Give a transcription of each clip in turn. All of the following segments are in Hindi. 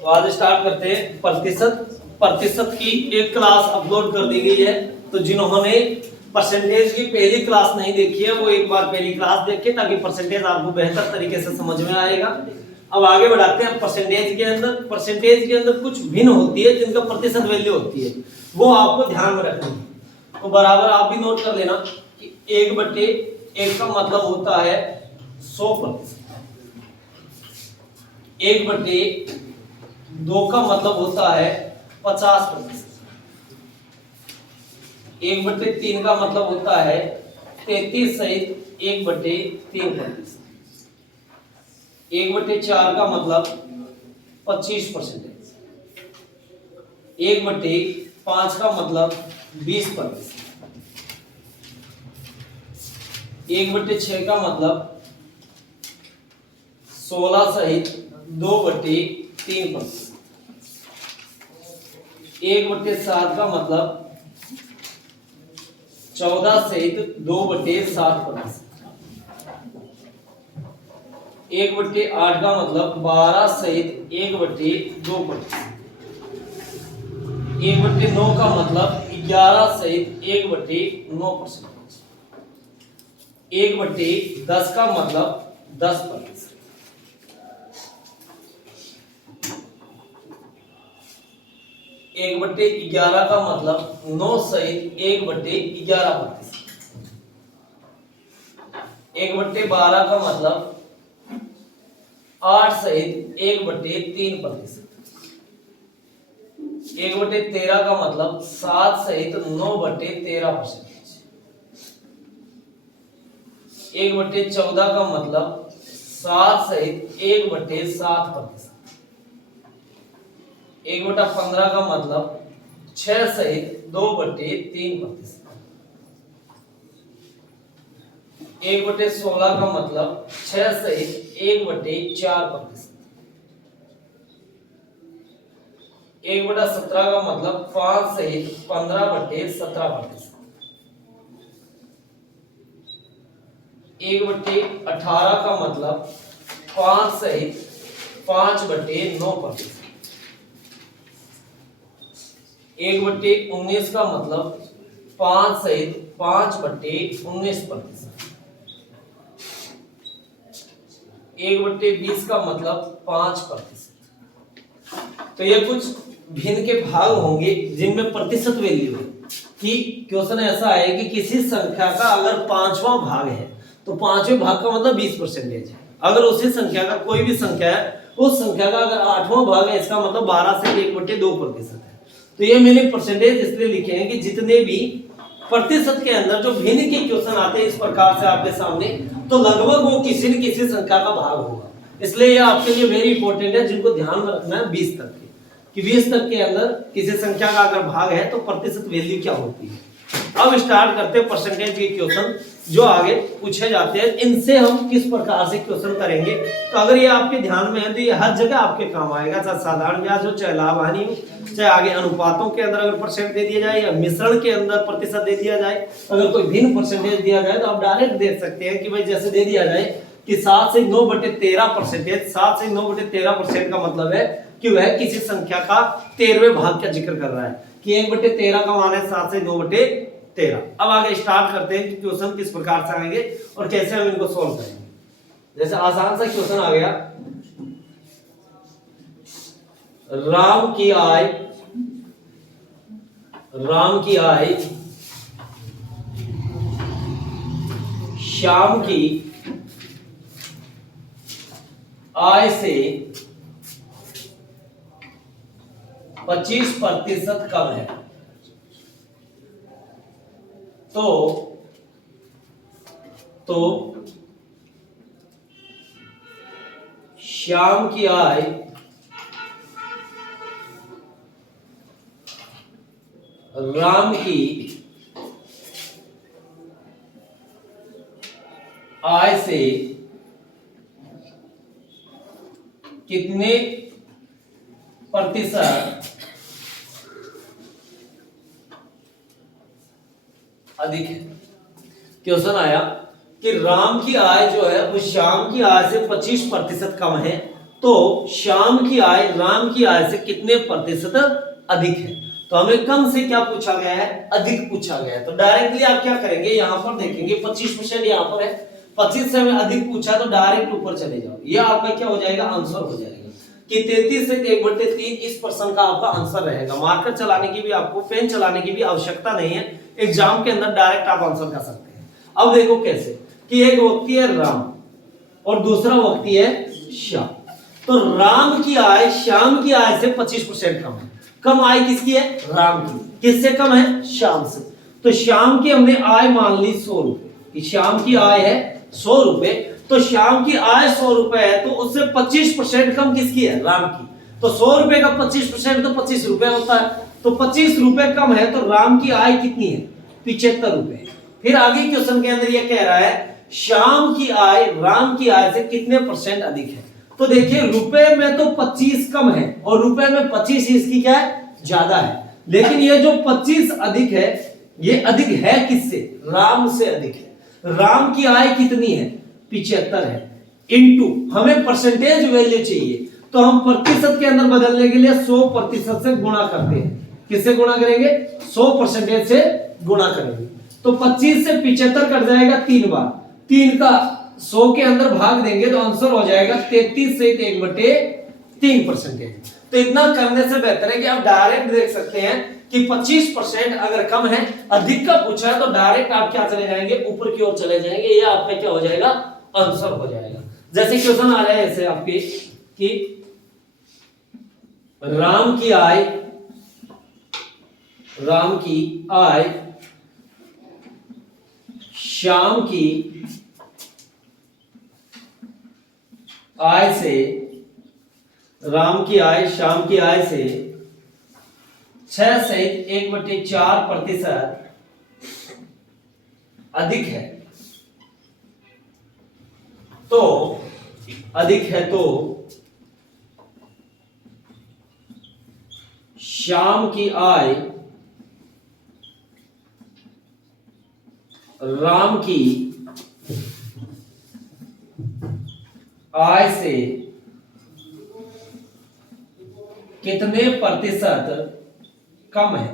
तो आज स्टार्ट करते हैं। प्रतिशत की एक क्लास अपलोड कर दी गई है, तो जिन्होंने परसेंटेज की पहली क्लास नहीं देखी है वो एक बार पहली क्लास देखें, ताकि परसेंटेज आपको बेहतर तरीके से समझ में आएगा। अब आगे बढ़ाते हैं। परसेंटेज के अंदर कुछ भिन्न होती है जिनका प्रतिशत वैल्यू होती है, वो आपको ध्यान में रखनी है। तो बराबर आप भी नोट कर लेना कि 1/1 का मतलब होता है 100%, 1/2 का मतलब होता है 50%, 1/3 का मतलब होता है 33 सहित 1/3%, 1/4 का मतलब 25%, 1/5 का मतलब 20%, 1/6 का मतलब 16 सहित 2/3%, 1/7 का मतलब 14 सहित 2/7%, 1/8 का मतलब 12 सहित 1/2%, 1/9 का मतलब 11 सहित 1/9%, 1/10 का मतलब 10%, 1/11 का मतलब 9 सहित 1/11%, 1/12 का मतलब 8 सहित 1/3%, 1/13 का मतलब 7 सहित 9/13%, 1/14 का मतलब 7 सहित 1/7%, 1/15 का मतलब 6 सहित 2/3%, 1/16 का मतलब 6 सहित 1/4%, 1/17 का मतलब 5 सहित 15/17%, 1/18 का मतलब 5 सहित 5/9%, 1/19 का मतलब 5 सहित 5/19%, 1/20 का मतलब 5%। तो ये कुछ भिन्न के भाग होंगे जिनमें प्रतिशत वैल्यू है कि क्वेश्चन ऐसा है कि किसी संख्या का अगर 5वां भाग है तो 5वें भाग का मतलब 20% है। अगर उसी संख्या का कोई भी संख्या है, उस संख्या का अगर 8वां भाग है, इसका मतलब 12 से 1/2% है। तो ये मैंने परसेंटेज इसलिए लिखे हैं कि जितने भी प्रतिशत के अंदर जो भिन्न के क्वेश्चन आते हैं इस प्रकार से आपके सामने, तो लगभग वो किसी न किसी संख्या का भाग होगा। इसलिए ये आपके लिए वेरी इंपॉर्टेंट है, जिनको ध्यान में रखना है 20 तक कि 20 तक के अंदर किसी संख्या का अगर भाग है तो प्रतिशत वैल्यू क्या होती है। अब स्टार्ट करते हैं परसेंटेज के क्वेश्चन जो आगे पूछे जाते हैं। इनसे हम किस प्रकार से क्वेश्चन करेंगे, तो अगर ये आपके ध्यान में है तो ये हर जगह आपके काम आएगा, चाहे साधारण ब्याज हो, चाहे लाभ हानि हो, चाहे आगे अनुपातों के अंदर अगर परसेंट दे दिया जाए या मिश्रण के अंदर प्रतिशत दे दिया जाए, अगर कोई भिन्न परसेंटेज दिया जाए तो आप डायरेक्ट देख सकते हैं कि भाई जैसे दे दिया जाए कि 7 से 9/13%, 7 से 9/13% का मतलब है कि वह किसी संख्या का 13वें भाग का जिक्र कर रहा है कि 1/13 का मान है 7 से 9/13। अब आगे स्टार्ट करते हैं कि क्वेश्चन किस प्रकार से आएंगे और कैसे हम इनको सॉल्व करेंगे। जैसे आसान सा क्वेश्चन आ गया, राम की आय श्याम की आय से 25% कम है, तो श्याम की आय राम की आय से कितने प्रतिशत अधिक है। क्वेश्चन आया कि राम की आय जो है वो श्याम की आय से 25% कम है, तो श्याम की आय राम की आय से कितने प्रतिशत अधिक है। तो हमें कम से क्या पूछा गया है, अधिक पूछा गया है। तो डायरेक्टली आप क्या करेंगे, यहां पर देखेंगे 25% यहां पर है, 25 से हमें अधिक पूछा तो डायरेक्ट ऊपर चले जाओ, ये आपका क्या हो जाएगा, आंसर हो जाएगा कि 33 से 1/3 इस प्रश्न का आपका आंसर रहेगा। मार्कर चलाने की भी, आपको पेन चलाने की भी आवश्यकता नहीं है, एग्जाम के अंदर डायरेक्ट आप आंसर कर सकते हैं। अब देखो कैसे कि एक व्यक्ति है राम और दूसरा व्यक्ति है श्याम। तो राम की आय श्याम की आय से 25% कम है। कम आय किसकी है, राम की। किससे कम है, श्याम से। तो श्याम की हमने आय मान ली 100 रुपए, श्याम की आय है 100 रुपए। तो श्याम की आय 100 रुपए है, तो उससे 25% कम किसकी है, राम की। तो 100 रुपए का 25% तो 25 रुपए होता है। तो 25 रुपए कम है, तो राम की आय कितनी है, 75 रुपए। फिर आगे क्वेश्चन के अंदर यह कह रहा है श्याम की आय राम की आय से कितने % अधिक है। तो देखिए रुपए में तो 25 कम है और रुपए में 25 इसकी क्या है, ज्यादा है। लेकिन ये जो 25 अधिक है, ये अधिक है किससे, राम से अधिक है। राम की आय कितनी है, 75 है। इनटू हमें परसेंटेज वैल्यू चाहिए, तो हम प्रतिशत के अंदर बदलने के लिए 100% से गुणा करते हैं। किससे गुणा करेंगे, 100% से गुणा करेंगे। तो 25 से 75 कट जाएगा 3 बार, 3 का 100 के अंदर भाग देंगे तो आंसर हो जाएगा 33 से 1/3%। तो इतना करने से बेहतर है कि आप डायरेक्ट देख सकते हैं कि 25% अगर कम है, अधिक का पूछा है, तो डायरेक्ट आप क्या चले जाएंगे, ऊपर की ओर चले जाएंगे। ये आपका क्या हो जाएगा, आंसर हो जाएगा। जैसे क्वेश्चन आ रहा है ऐसे आपके कि राम की आय श्याम की आय से, राम की आय श्याम की आय से 6 से 1/4% अधिक है। तो अधिक है तो श्याम की आय राम की आय से कितने प्रतिशत कम है।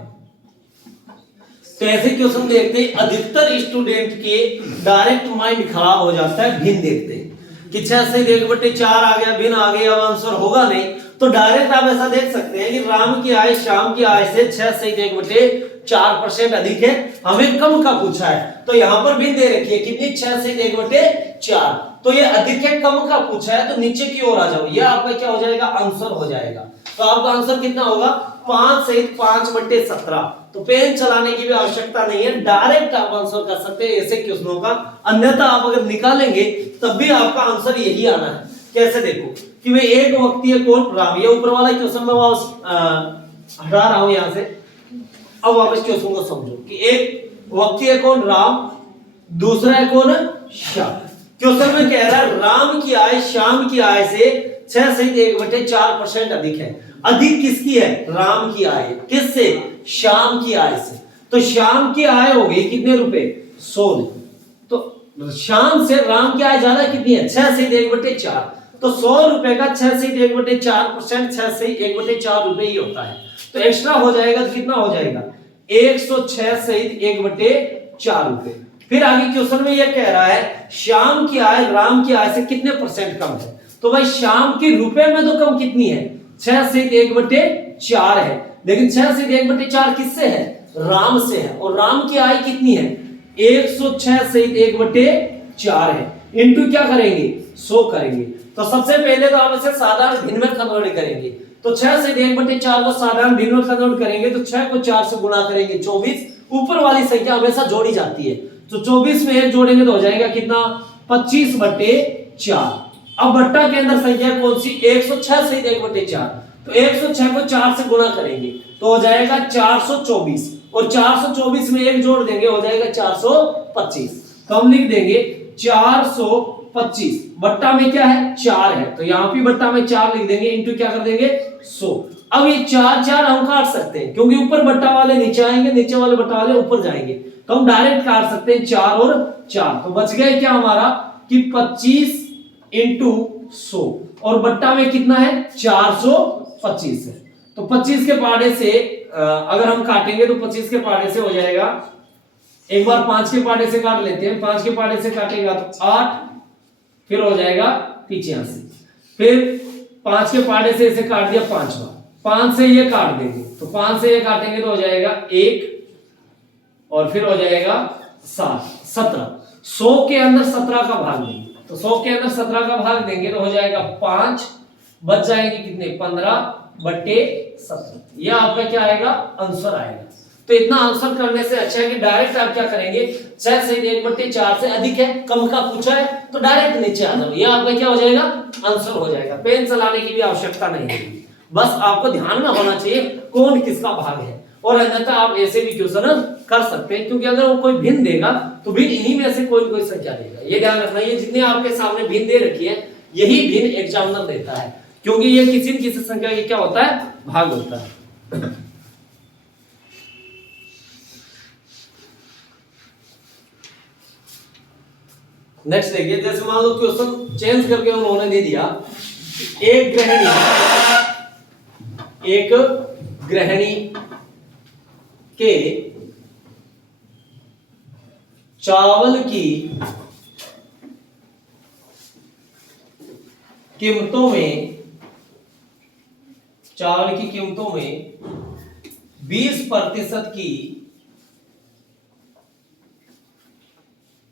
तो ऐसे क्वेश्चन देखते हैं, अधिकतर स्टूडेंट के डायरेक्ट माइंड खराब हो जाता है भिन्न देखते हैं कि 6 से 1/4 आ गया, भिन्न आ गया, अब आंसर होगा नहीं। तो डायरेक्ट आप ऐसा देख सकते हैं कि राम की आय श्याम की आय से 6 से 1/4% अधिक है, हमें कम का पूछा है। तो यहां पर भिन्न दे रखी है कितनी, 6 से 1/4। तो ये अधिक है, कम का पूछा है, तो नीचे की ओर आ जाओ, ये आपका क्या हो जाएगा, आंसर हो जाएगा। तो आपका आंसर कितना होगा, 5 से 5/17। तो पेन चलाने की भी आवश्यकता नहीं है, डायरेक्ट आप आंसर कर सकते हैं ऐसे क्वेश्चनों का। अन्यथा आप अगर निकालेंगे तब भी आपका आंसर यही आना है। कैसे, देखो कि वे एक व्यक्ति है कौन, राम। ये ऊपर वाला क्वेश्चन में वापस हटा रहा हूं यहां से। अब वापस क्वेश्चन को समझो कि एक व्यक्ति है कौन, राम, दूसरा है कौन, श्याम। क्वेश्चन में कह रहा है राम की आय श्याम की आय से 6 से 1/4% अधिक है। अधिक किसकी है, राम की आय। किससे, श्याम की आय से। तो श्याम की आय हो गई कितने रुपए, 100। तो श्याम से राम की आय ज्यादा कितनी है, 6 से 1/4। तो 100 रुपए का 6 से 1/4%, 6 से 1/4 रुपए ही होता है। तो एक्स्ट्रा हो जाएगा तो कितना हो जाएगा, 106 से 1/4 रुपए। फिर आगे क्वेश्चन में यह कह रहा है श्याम की आय राम की आय से कितने % कम है। तो भाई श्याम की रुपए में तो कम कितनी है, 6 से 1/4 है। लेकिन 6 से 1/4 किससे है, राम से है। और राम की आय कितनी है, 106 से 1/4 है। इनटू क्या करेंगे, 100 करेंगे। तो सबसे पहले तो आप इसे साधारण भिन्न में कन्वर्ट करेंगे। तो 6 से 1/4 को साधारण भिन्न में कन्वर्ट करेंगे तो 6 को 4 से गुणा करेंगे 24। ऊपर वाली संख्या हमेशा जोड़ी जाती है, तो 24 में 1 जोड़ेंगे तो हो जाएगा कितना, 25/4। अब बट्टा के अंदर संख्या कौन सी, 106 से 1/4। तो 106 को 4 से गुणा करेंगे तो हो जाएगा 424, और 424 में 1 जोड़ देंगे हो जाएगा 425। तो हम लिख देंगे 425। बट्टा में क्या है, 4 है, तो यहाँ भी बट्टा में 4 लिख देंगे, इंटू क्या कर देंगे, 100। अब ये 4 हम काट सकते हैं क्योंकि ऊपर बट्टा वाले नीचे आएंगे, नीचे वाले बट्टा वाले ऊपर जाएंगे, तो हम डायरेक्ट काट सकते हैं 4 और 4। तो बच गए क्या हमारा कि 25 × 100। और बट्टा में कितना है 425 है। तो 25 के पाड़े से अगर हम काटेंगे तो 25 के पाड़े से हो जाएगा, एक बार 5 के पाड़े से काट लेते हैं, 5 के पाड़े से काटेगा तो 8, फिर हो जाएगा 85, फिर 5 के पाड़े से इसे काट दिया 5 बार, 5 से ये काट देंगे तो 5 से ये काटेंगे तो हो जाएगा 1 और फिर हो जाएगा 7, 17, 100 के अंदर 17 का भाग देंगे तो 100 के अंदर 17 का भाग देंगे तो हो जाएगा 5, बच जाएंगे कितने 15/17, यह आपका क्या आएगा आंसर आएगा। तो इतना आंसर करने से अच्छा है कि डायरेक्ट आप क्या करेंगे, 6 से 1/4 से अधिक है, कम का पूछा है तो डायरेक्ट नीचे आ जाओ, यह आपका क्या हो जाएगा आंसर हो जाएगा। पेन चलाने की भी आवश्यकता नहीं है, बस आपको ध्यान में होना चाहिए कौन किसका भाग है, और अन्यथा आप ऐसे भी क्वेश्चन कर सकते हैं, क्योंकि अगर वो कोई भिन्न देगा तो भिन्न इन्हीं में से कोई संख्या देगा, ये ध्यान रखना। ये जितने आपके सामने भिन्न दे रखी है यही भिन्न एग्जामिनर देता है, क्योंकि ये किसी न किसी संख्या की क्या होता है भाग होता है। नेक्स्ट देखिए, जैसे मान लो क्वेश्चन चेंज करके उन्होंने दे दिया, एक गृहिणी के चावल की कीमतों में 20% की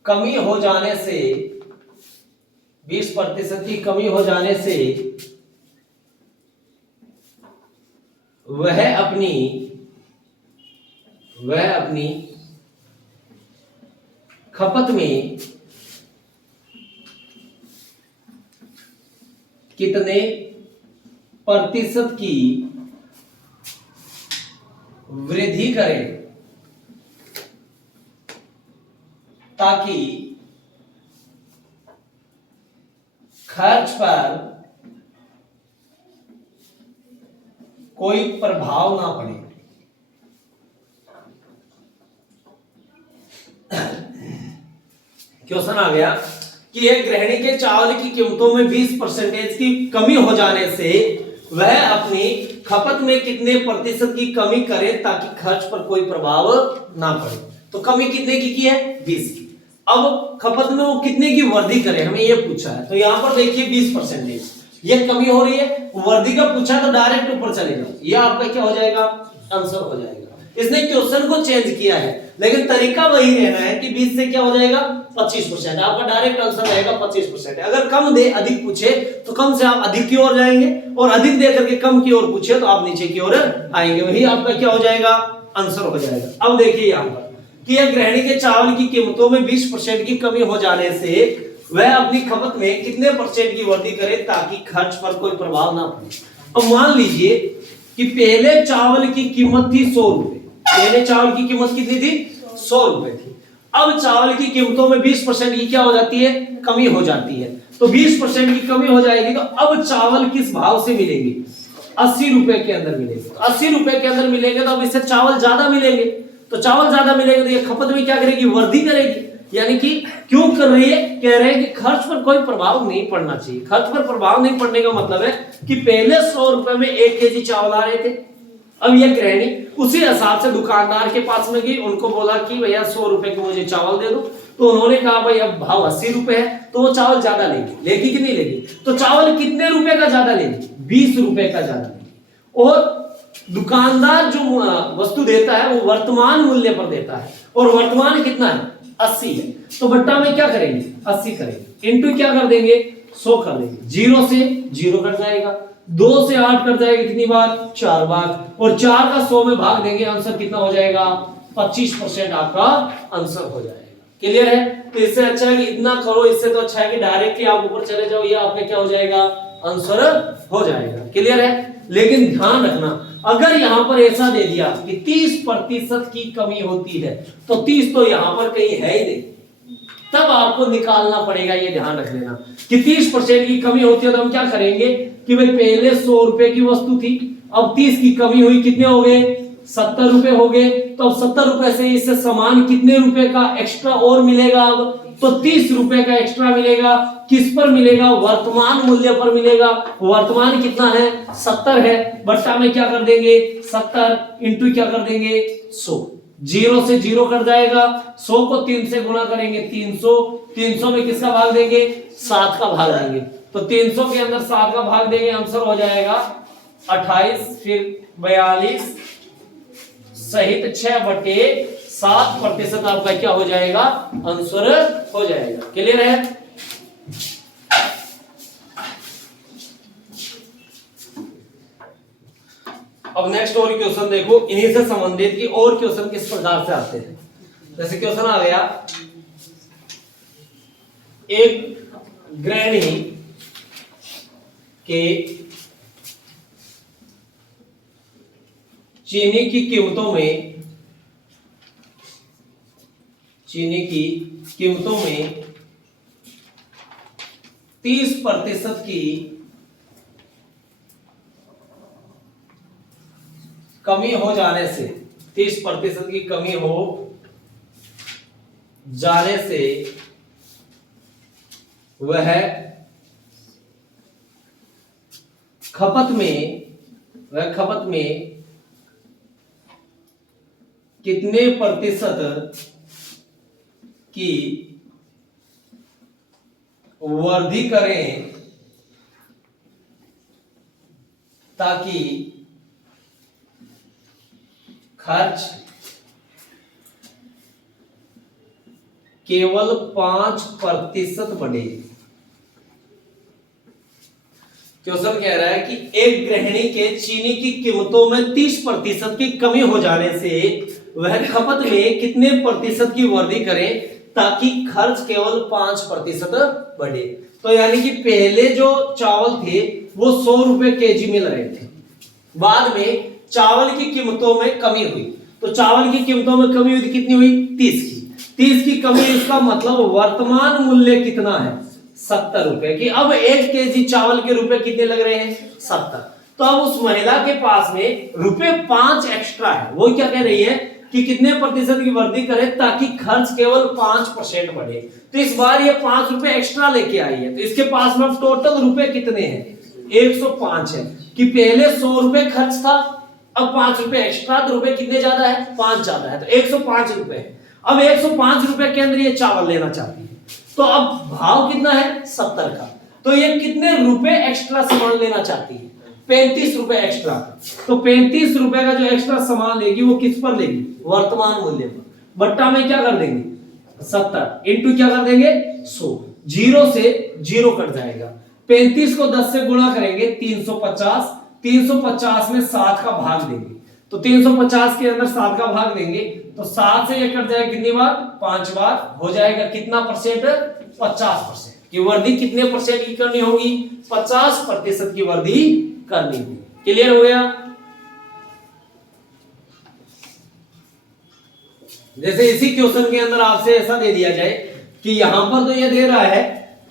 कमी हो जाने से 20% की कमी हो जाने से वह अपनी खपत में कितने प्रतिशत की वृद्धि करे ताकि खर्च पर कोई प्रभाव ना पड़े। क्वेश्चन आ गया कि एक गृहिणी के चावल की कीमतों में 20% की कमी हो जाने से वह अपनी खपत में कितने प्रतिशत की कमी करे ताकि खर्च पर कोई प्रभाव ना पड़े। तो कमी कितने की है 20 की। अब खपत में वो कितने की वृद्धि करे हमें ये पूछा है, तो यहां पर देखिए 20% ये कमी हो रही है, वृद्धि का पूछा तो डायरेक्ट ऊपर चले जाओ, ये आपका क्या हो जाएगा आंसर हो जाएगा। इसने क्वेश्चन को चेंज किया है लेकिन तरीका वही रहना है कि 20 से क्या हो जाएगा 25%, आपका डायरेक्ट आंसर रहेगा 25%। अगर कम दे अधिक पूछे तो कम से आप अधिक की ओर जाएंगे, और अधिक दे करके कम की ओर पूछे तो आप नीचे की ओर आएंगे, वही आपका क्या हो जाएगा आंसर हो जाएगा। अब देखिए यहाँ पर कि एक गृहिणी के चावल की कीमतों में 20% की कमी हो जाने से वह अपनी खपत में कितने % की वृद्धि करे ताकि खर्च पर कोई प्रभाव ना पड़े। अब मान लीजिए कि पहले चावल की कीमत थी 100 रुपए, पहले चावल की कीमत कितनी थी 100 रुपए थी। अब चावल की कीमतों में 20% की क्या हो जाती है कमी हो जाती है, तो 20% की कमी हो जाएगी तो अब चावल किस भाव से मिलेंगे 80 रुपए के अंदर मिलेंगे। तो 80 रुपए के अंदर मिलेंगे तो अब इससे चावल ज्यादा मिलेंगे, तो चावल ज्यादा मिलेंगे तो ये खपत में क्या करेगी वृद्धि करेगी, यानी कि क्यों कर रही है कह रहे हैं कि खर्च पर कोई प्रभाव नहीं पड़ना चाहिए। खर्च पर प्रभाव नहीं पड़ने का मतलब है कि पहले 100 रुपए में 1 केजी चावल आ रहे थे, अब ये गृहिणी उसी हिसाब से दुकानदार के पास में गई, उनको बोला कि भैया 100 रुपए के मुझे चावल दे दो, तो उन्होंने कहा भाई अब भाव 80 रुपए है, तो वो चावल ज्यादा लेगी कि नहीं लेगी, तो चावल कितने रुपए का ज्यादा लेगी 20 रुपए का ज्यादा लेगी। और दुकानदार जो वस्तु देता है वो वर्तमान मूल्य पर देता है, और वर्तमान कितना है 80 है, तो बट्टा में क्या करेंगे 80 करेंगे, इंटू क्या कर देंगे 100 कर देंगे, 0 से 0 कट जाएगा, 2 से 8 कट जाएगा कितनी बार 4 बार, और 4 का 100 में भाग देंगे, आंसर कितना हो जाएगा 25% आपका आंसर हो जाएगा। क्लियर है? तो इससे अच्छा है कि इतना करो, इससे तो अच्छा है कि डायरेक्टली आप ऊपर चले जाओ, ये आपका क्या हो जाएगा आंसर हो जाएगा। क्लियर है? लेकिन ध्यान रखना अगर यहां पर ऐसा दे दिया कि 30% की कमी होती है तो 30 तो यहां पर कहीं है ही नहीं, तब आपको निकालना पड़ेगा, ये ध्यान रख लेना कि 30% की कमी होती है तो हम क्या करेंगे कि भाई पहले 100 रुपए की वस्तु थी, अब 30 की कमी हुई, कितने हो गए 70 रुपए हो गए, तो अब 70 रुपए से इससे समान कितने रुपए का एक्स्ट्रा और मिलेगा, अब तो 30 रुपए का एक्स्ट्रा मिलेगा, किस पर मिलेगा, वर्तमान मूल्य पर मिलेगा। वर्तमान कितना है, 70 है, बट्टा में क्या कर देंगे 70 इंटू क्या कर देंगे 100, 0 से 0 कट जाएगा, 100 को 3 से गुणा करेंगे 300, 300 में किसका भाग देंगे 7 का भाग देंगे, तो 300 के अंदर 7 का भाग देंगे, आंसर हो जाएगा 28, फिर 42 सहित 6/7% आपका क्या हो जाएगा, आंसर हो जाएगा। क्लियर है। अब नेक्स्ट और क्वेश्चन देखो, इन्हीं से संबंधित की और क्वेश्चन किस प्रकार से आते हैं। जैसे क्वेश्चन आ गया, एक गृहिणी के चीनी की कीमतों में 30% की कमी हो जाने से, 30% की कमी हो जाने से वह खपत में कितने प्रतिशत की वृद्धि करें ताकि खर्च केवल 5% बढ़े। क्वेश्चन कह रहा है कि एक गृहिणी के चीनी की कीमतों में 30% की कमी हो जाने से वह खपत में कितने प्रतिशत की वृद्धि करे ताकि खर्च केवल 5% बढ़े। तो यानी कि पहले जो चावल थे वो 100 रुपए केजी मिल रहे थे, बाद में चावल की कीमतों में कमी हुई, तो चावल की कीमतों में कमी हुई कितनी हुई 30 की कमी। इसका मतलब वर्तमान मूल्य कितना है 70 रुपए की। अब 1 केजी चावल के रुपए कितने लग रहे हैं 70। तो अब उस महिला के पास में रुपए 5 एक्स्ट्रा है, वो क्या कह रही है कि कितने प्रतिशत की वृद्धि करे ताकि खर्च केवल 5% बढ़े। तो इस बार ये 5 रुपए एक्स्ट्रा लेके आई है, तो इसके पास में टोटल रुपए कितने हैं 105 है, कि पहले 100 रुपए खर्च था, अब 5 रुपए एक्स्ट्रा, तो रुपए कितने ज्यादा है 5 ज्यादा है, तो 105 रुपए है। अब 105 रुपए के अंदर ये चावल लेना चाहती है, तो अब भाव कितना है 70 का, तो ये कितने रुपए एक्स्ट्रा सामान लेना चाहती है 35 रुपए एक्स्ट्रा। तो 35 रुपए का जो एक्स्ट्रा सामान लेगी वो किस पर लेगी वर्तमान मूल्य पर, बट्टा में क्या कर देंगे 70 इंटू क्या कर देंगे 100, 0 से 0 कट जाएगा, 35 को 10 से गुणा करेंगे 350, 350 में 7 का भाग देंगे, तो 350 के अंदर 7 का भाग देंगे, तो 7 से ये कट जाएगा कितनी बार 5 बार, हो जाएगा कितना परसेंट 50% की वृद्धि। कितने परसेंट की करनी होगी 50% की वृद्धि करनी होगी। क्लियर हो गया। जैसे इसी क्वेश्चन के अंदर आपसे ऐसा दे दिया जाए कि यहां पर तो ये दे रहा है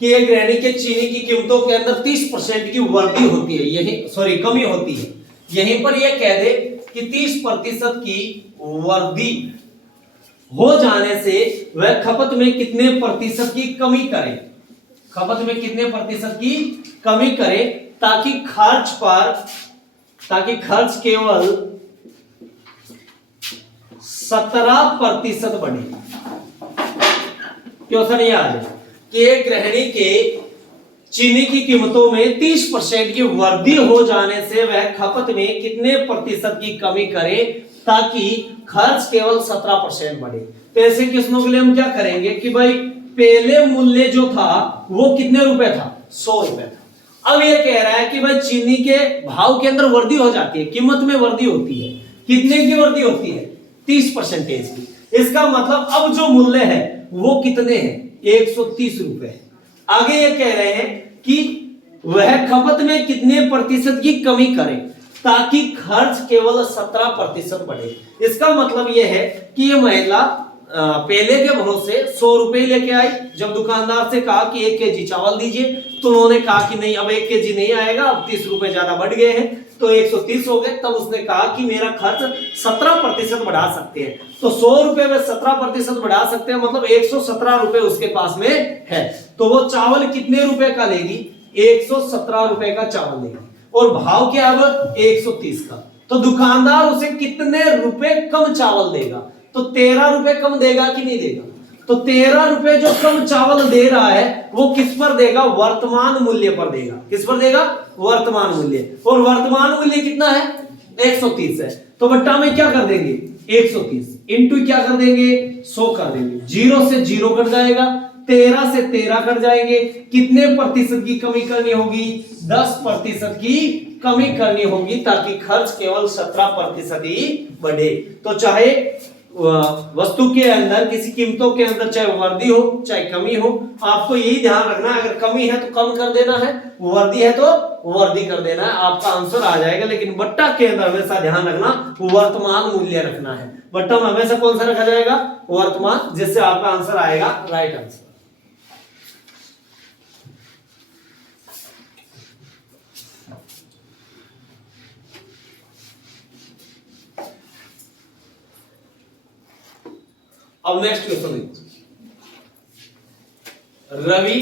कि एक गृहिणी के चीनी की कीमतों के अंदर 30% की वृद्धि होती है, यही कमी होती है, यहीं पर ये कह दे कि 30% की वृद्धि हो जाने से वह खपत में कितने प्रतिशत की कमी करे, खपत में कितने प्रतिशत की कमी करे ताकि खर्च केवल 17% बढ़े। क्वेश्चन ये आ जाए कि एक गृहिणी के चीनी की कीमतों में 30% की वृद्धि हो जाने से वह खपत में कितने प्रतिशत की कमी करे ताकि खर्च केवल 17% बढ़े। तो ऐसे किस्मों के लिए हम क्या करेंगे कि भाई पहले मूल्य जो था वो कितने रुपए था 100 रुपए था, अब ये कह रहा है कि भाई चीनी के भाव के अंदर वृद्धि हो जाती है, कीमत में वृद्धि होती है, कितने की वृद्धि होती है 30% की। इसका मतलब अब जो मूल्य है वो कितने हैं 130 रुपए। आगे ये कह रहे हैं कि वह खपत में कितने प्रतिशत की कमी करे ताकि खर्च केवल 17% बढ़े। इसका मतलब यह है कि ये महिला पहले के भरोसे 100 रुपए लेके आई। जब दुकानदार से कहा कि 1 केजी चावल दीजिए, तो उन्होंने कहा कि नहीं, अब 1 केजी नहीं आएगा, अब 30 रुपए ज्यादा बढ़ गए हैं, तो 130 हो गए। तब उसने कहा कि मेरा खर्च 17% बढ़ा सकते हैं। तो 100 रुपए में 17% बढ़ा सकते हैं, मतलब 117 रुपए उसके पास में है। तो वो चावल कितने रुपए का लेगी? 117 रुपए का चावल लेगी। और भाव क्या है अब? 130 का। तो दुकानदार उसे कितने रुपए कम चावल देगा? तो 13 रुपए कम देगा कि नहीं देगा? तो 13 रुपए जो कम चावल दे रहा है वो किस पर देगा? वर्तमान मूल्य पर देगा। किस पर देगा? वर्तमान मूल्य। और वर्तमान मूल्य कितना है? 130 है। तो बट्टा में क्या कर देंगे? 130 इंटू क्या कर देंगे? 100 कर देंगे। 0 से 0 कट जाएगा, 13 से 13 कट जाएंगे। कितने प्रतिशत की कमी करनी होगी? 10% की कमी करनी होगी, ताकि खर्च केवल 17% ही बढ़े। तो चाहे वस्तु के अंदर, किसी कीमतों के अंदर, चाहे वृद्धि हो चाहे कमी हो, आपको यही ध्यान रखना है, अगर कमी है तो कम कर देना है, वृद्धि है तो वृद्धि कर देना है, आपका आंसर आ जाएगा। लेकिन बट्टा के अंदर हमेशा ध्यान रखना, वर्तमान मूल्य रखना है। बट्टा में हमेशा कौन सा रखा जाएगा? वर्तमान, जिससे आपका आंसर आएगा राइट आंसर। अब नेक्स्ट क्वेश्चन देखो। रवि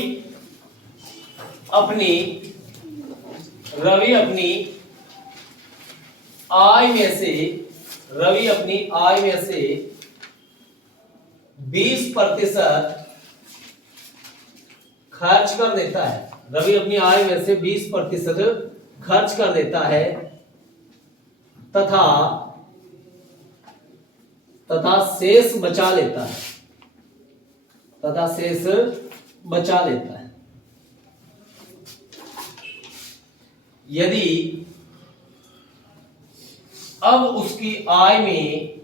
अपनी आय में से 20% खर्च कर देता है। रवि अपनी आय में से 20% खर्च कर देता है तथा शेष बचा लेता है। यदि अब उसकी आय में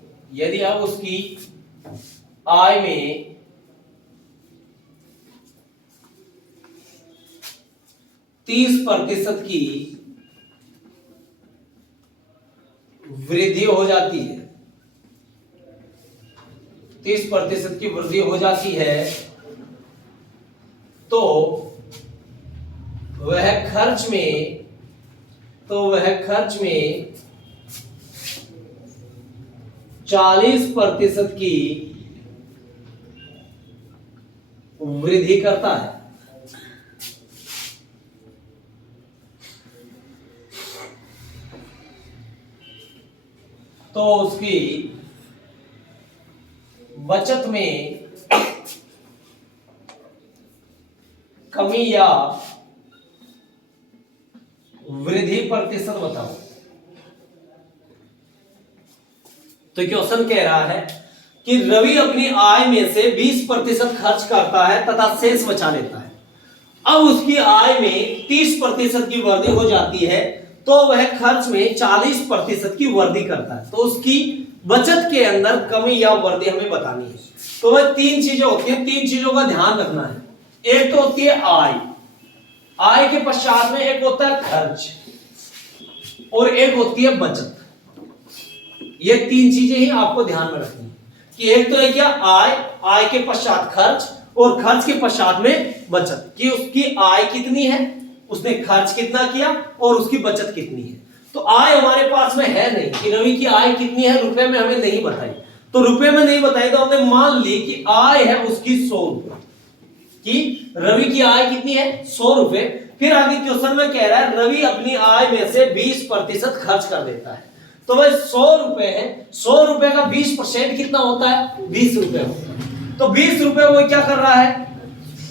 30% की वृद्धि हो जाती है, 30% की वृद्धि हो जाती है, तो वह खर्च में 40% की वृद्धि करता है। तो उसकी बचत में कमी या वृद्धि प्रतिशत बताओ। तो क्वेश्चन कह रहा है कि रवि अपनी आय में से 20% खर्च करता है तथा शेष बचा लेता है। अब उसकी आय में 30% की वृद्धि हो जाती है, तो वह खर्च में 40% की वृद्धि करता है। तो उसकी बचत के अंदर कमी या वृद्धि हमें बतानी है। तो वह 3 चीजें होती हैं, 3 चीजों का ध्यान रखना है। एक तो होती है आय के पश्चात में एक होता है खर्च, और एक होती है बचत। ये 3 चीजें ही आपको ध्यान में रखनी है कि एक तो है क्या? आय के पश्चात खर्च, और खर्च के पश्चात में बचत, कि उसकी आय कितनी है, उसने खर्च कितना किया, और उसकी बचत कितनी है। तो आय हमारे पास में है नहीं कि रवि की आय कितनी है, रुपए में हमें नहीं बताई। तो रुपए में नहीं बताई, तो हमने मान ली कि आय है उसकी 100 रुपए, कि रवि की आय कितनी है? 100 रुपए। फिर आगे क्वेश्चन में कह रहा है रवि अपनी आय में से 20% खर्च कर देता है। तो वह 100 रुपए है, 100 रुपए का 20% कितना होता है? 20 रुपए होता है। तो 20 रुपए वो क्या कर रहा है?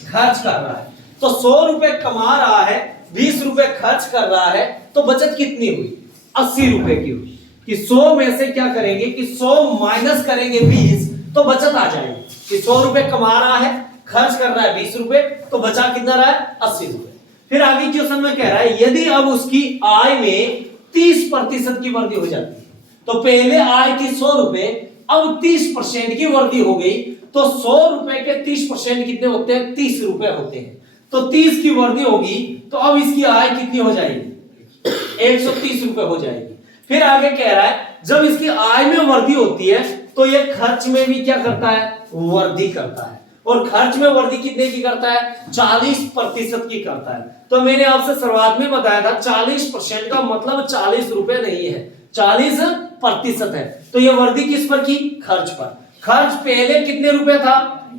खर्च कर रहा है। तो 100 रुपए कमा रहा है, 20 रुपए खर्च कर रहा है, तो बचत कितनी हुई? 80 रुपए की हुई। कि 100 में से क्या करेंगे कि 100 माइनस करेंगे 20, तो बचत आ जाएगी। कि 100 रुपए कमा रहा है, खर्च कर रहा है 20 रुपए, तो बचा कितना रहा है? 80 रुपए। फिर आगे क्वेश्चन में कह रहा है यदि अब उसकी आय में 30% की वृद्धि हो जाती है, तो पहले आय थी 100 रुपए, अब 30% की वृद्धि हो गई, तो 100 रुपए के 30% कितने होते हैं? 30 रुपए होते हैं। तो 30 की वृद्धि होगी, तो अब इसकी आय कितनी हो जाएगी? 130 रुपए हो जाएगी। फिर आगे कह रहा है जब इसकी आय में वृद्धि होती है, तो ये खर्च में भी क्या करता है? वृद्धि करता है। और खर्च में वृद्धि कितने की करता है? 40% की करता है। तो मैंने आपसे शुरुआत में बताया था 40% का मतलब 40 रुपए नहीं है, 40% है। तो ये वृद्धि किस पर की? खर्च पर। खर्च पहले कितने रुपए था?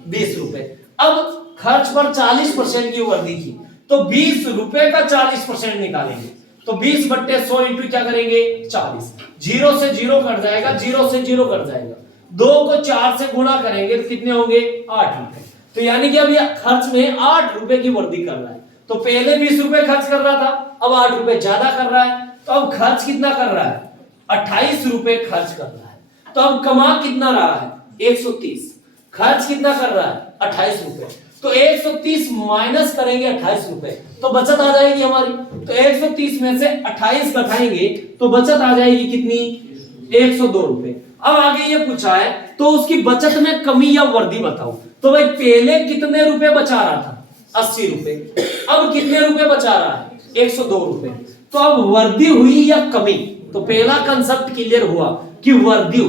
20 रुपए। अब खर्च पर 40% की वृद्धि की, तो 20 रुपए का 40% निकालेंगे। तो 20 बट्टे 100 इंटू क्या करेंगे? 40। जीरो से जीरो कट जाएगा, जीरो से जीरो कट जाएगा। 2 को 4 से गुणा करेंगे तो कितने होंगे? 8 रुपए। तो यानी कि अब ये खर्च में 8 रुपए की वृद्धि कर रहा है। तो पहले 20 रुपए खर्च कर रहा था, अब 8 रुपए ज्यादा कर रहा है। तो अब खर्च कितना कर रहा है? 28 रुपए खर्च कर रहा है। तो अब कमा कितना रहा है? 130। खर्च कितना कर रहा है? 28 रुपए। तो 130 माइनस करेंगे 28 रुपए, तो बचत आ जाएगी हमारी। तो 130 में से 28 घटाएंगे तो बचत आ जाएगी कितनी? 102 रुपए। अब आगे ये पूछा है तो उसकी बचत में कमी या वृद्धि बताओ। तो भाई पहले कितने रुपए बचा रहा था? 80 रुपए। अब कितने रुपए बचा रहा है? 102 रुपए। तो अब वृद्धि हुई या कमी? तो पहला कंसेप्ट क्लियर हुआ कि वृद्धि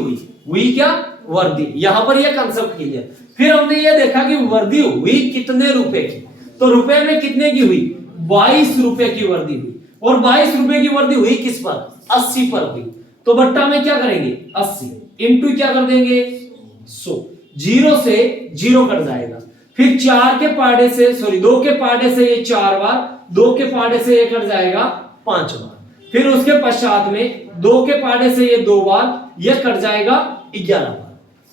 हुई क्या? वृद्धि। यहां पर यह कंसेप्ट क्लियर। फिर हमने ये देखा कि वृद्धि हुई कितने रुपए की? तो रुपए में कितने की हुई? 22 रुपए की वृद्धि हुई। और 22 रुपए की वृद्धि हुई किस पर? 80 पर हुई। तो बट्टा में क्या करेंगे? 80 इंटू क्या कर देंगे? 100। जीरो से जीरो कट जाएगा। फिर 4 के पार्टे से, सॉरी 2 के पार्टे से ये 4 बार, 2 के पार्टे से ये कट जाएगा 5 बार। फिर उसके पश्चात में 2 के पार्टे से ये 2 बार, ये कट जाएगा 11 बार।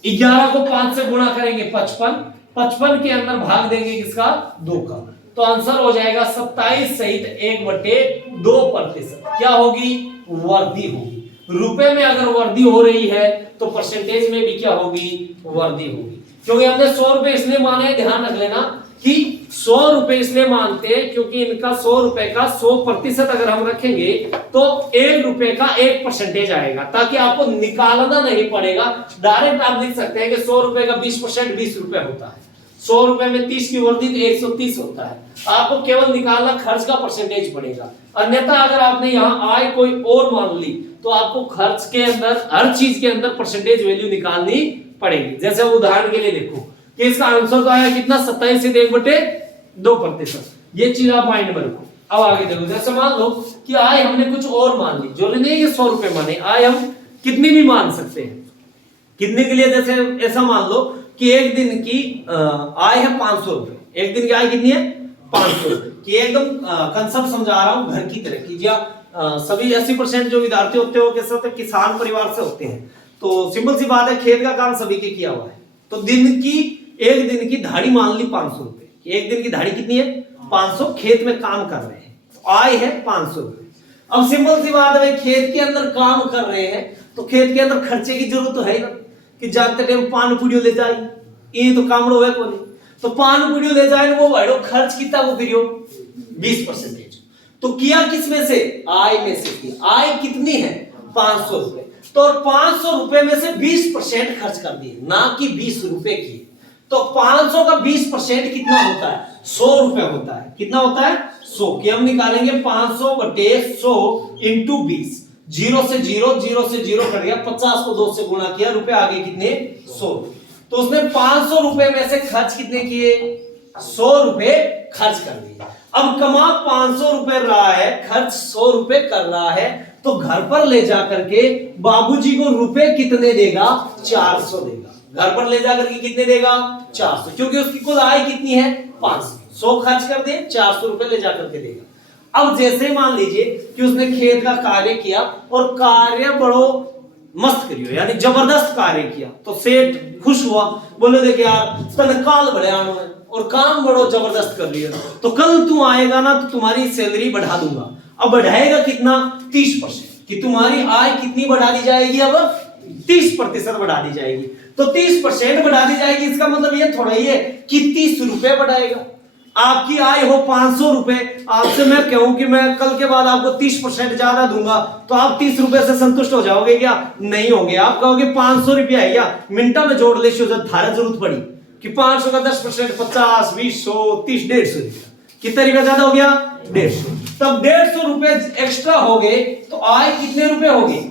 11 को 5 से गुणा करेंगे 55। 55 के अंदर भाग देंगे किसका? 2 का। तो आंसर हो जाएगा 27 सहित 1/2%। क्या होगी? वृद्धि होगी। रुपए में अगर वृद्धि हो रही है तो परसेंटेज में भी क्या होगी? वृद्धि होगी। क्योंकि हमने 100 रुपए इसलिए माने, ध्यान रख लेना कि 100 रुपए इसलिए मानते हैं क्योंकि इनका 100 रुपए का 100% अगर हम रखेंगे तो 1 रुपए का 1% आएगा, ताकि आपको निकालना नहीं पड़ेगा। डायरेक्ट आप लिख सकते हैं कि 100 रुपए का 20% 20 रुपए होता है। 100 रुपए में 30 की वृद्धि तो 130 होता है। आपको केवल निकालना खर्च का परसेंटेज पड़ेगा। अन्यथा अगर आपने यहाँ आय कोई और मान ली तो आपको खर्च के अंदर, हर चीज के अंदर परसेंटेज वैल्यू निकालनी पड़ेगी। जैसे उदाहरण के लिए देखो कि इसका आंसर तो आया कितना? 27 से 1/2%। ये चीज आप माइंड में रखो। अब आगे देखो, जैसे मान लो कि आय हमने कुछ और मान ली, जो नहीं ये 100 रुपए माने, आय हम कितनी भी मान सकते हैं। कितने के लिए? जैसे ऐसा मान लो कि एक दिन की आय है 500 रुपए। एक दिन की आय कितनी है? 500 रुपए। कि एकदम कंसेप्ट समझा रहा हूं घर की तरह की। सभी 80% जो विद्यार्थी होते हैं वो कैसे होते हैं? किसान परिवार से होते हैं। तो सिंपल सी बात है, खेत का काम सभी के किया हुआ है। तो एक दिन की धाड़ी मान ली 500 रुपए। एक दिन की धाड़ी कितनी है? 500। खेत में काम कर रहे हैं, आय है 500 रुपए। अब सिंपल सी बात है, खेत के अंदर काम कर रहे हैं तो खेत के अंदर खर्चे की जरूरत तो है ना, कि जाते टाइम पान पुड़ियो ले जाए, ये तो कामड़ो है कोई। तो पान पुड़ियो ले जाए वो भाड़ो खर्च कितना वो करियो? 20%। तो किया किस में से? आय में से की। आय कितनी है? 500 रुपए। तो 500 रुपए में से 20% खर्च कर दिए, ना कि 20 रुपए की। तो 500 का 20% कितना होता है? 100 रुपए होता है। कितना होता है? 100। कि हम निकालेंगे 500 बटे 100 इंटू 20। जीरो से जीरो कट गया, 50 को 2 से गुणा किया, रुपए आगे कितने? 100। तो उसने 500 रुपए में से खर्च कितने किए? 100 रुपए खर्च कर दिए। अब कमा 500 रुपए रहा है, खर्च 100 रुपए कर रहा है, तो घर पर ले जाकर के बाबूजी को रुपए कितने देगा? 400 देगा। घर पर ले जाकर के कितने देगा? 400, क्योंकि उसकी कुल आय कितनी है? 500। 100 खर्च कर दे, 400 रुपए ले जाकर के देगा। अब जैसे मान लीजिए कि उसने खेत का कार्य किया और कार्य बड़ो मस्त करियो, यानी जबरदस्त कार्य किया, तो सेठ खुश हुआ, बोले देख यार तनकाल बड़े आनो है और काम बड़ो जबरदस्त कर लिया, तो कल तू आएगा ना तो तुम्हारी सैलरी बढ़ा दूंगा। अब बढ़ाएगा कितना? 30%। कि तुम्हारी आय कितनी बढ़ा दी जाएगी? अब 30% बढ़ा दी जाएगी। तो 30% बढ़ा दी जाएगी, इसका मतलब ये थोड़ा ही है कि 30 रुपए बढ़ाएगा। आपकी आय हो 500 रुपए, आपसे मैं कहूं कि मैं कल के बाद आपको 30% ज्यादा दूंगा, तो आप 30 रुपए से संतुष्ट हो जाओगे क्या? नहीं होंगे। आप कहोगे 500 रुपया है क्या? मिनटा में जोड़ ले, धारा जरूरत पड़ी कि 500 का 10%, 50, 20, 100, 30, 150 रुपया। कितना रुपया ज्यादा हो गया? 150। तब 150 रुपए एक्स्ट्रा हो गए, तो आय कितने रुपए होगी?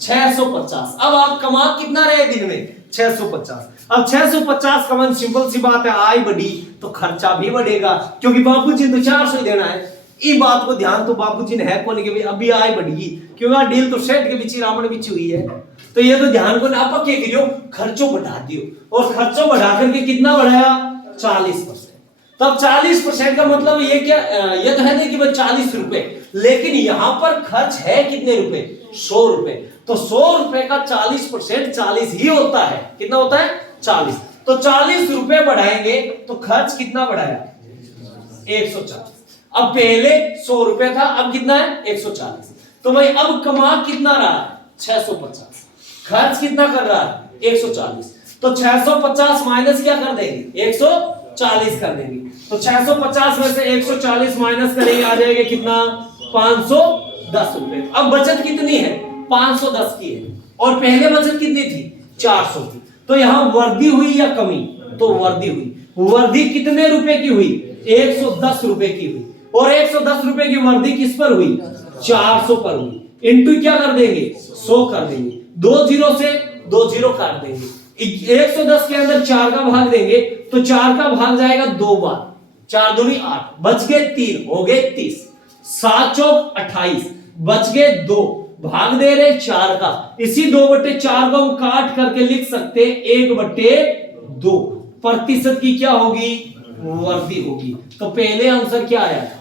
650। अब आप कमा कितना रहे दिन में? 650। अब 650 का मन सिंपल सी बात है, आय बढ़ी तो खर्चा भी बढ़ेगा, क्योंकि बापूजी तो 400 ही देना है। ई बात को ध्यान तो बापूजी ने है कौन के भाई अभी आय बढ़ी, क्योंकि डील तो सेठ के बीच रावण बीच हुई है। तो ये तो ध्यान को आप क्या करियो, खर्चों बढ़ा दियो, और खर्चों बढ़ा करके कितना बढ़ाया 40%। तब 40% का मतलब ये क्या, ये तो है ना कि भाई 40 रुपए, लेकिन यहां पर खर्च है कितने रुपए 100 रुपए। तो 100 रुपए का 40% 40 ही होता है। कितना होता है 40। तो 40 रुपए बढ़ाएंगे तो खर्च कितना बढ़ाया 140। अब पहले 100 रुपए था, अब कितना है 140। तो भाई अब कमा कितना रहा है 650, खर्च कितना कर रहा है 140। तो 650 माइनस क्या कर देंगे 140 कर देंगे। तो 650 में से 140 माइनस करेंगे, आ जाएगा कितना 510 रुपए। अब बचत कितनी है 510 की है, और पहले बचत कितनी थी 400 की। तो यहां वृद्धि हुई या कमी, तो वृद्धि हुई। वृद्धि कितने रुपए की हुई 110 रुपए की हुई, और 110 रुपए की वृद्धि किस पर हुई 400 पर हुई। इंटू क्या कर देंगे 100 कर देंगे, 2 जीरो से 2 जीरो काट देंगे। 110 के अंदर 4 का भाग देंगे तो 4 का भाग जाएगा 2 बार, 4 दूनी 8, बच गए 3, हो गए 30, 7 चौक 28, बच गए 2, भाग दे रहे 4 का। इसी 2/4 को हम काट करके लिख सकते 1/2। प्रतिशत की क्या होगी वृद्धि होगी। तो पहले आंसर क्या आया था,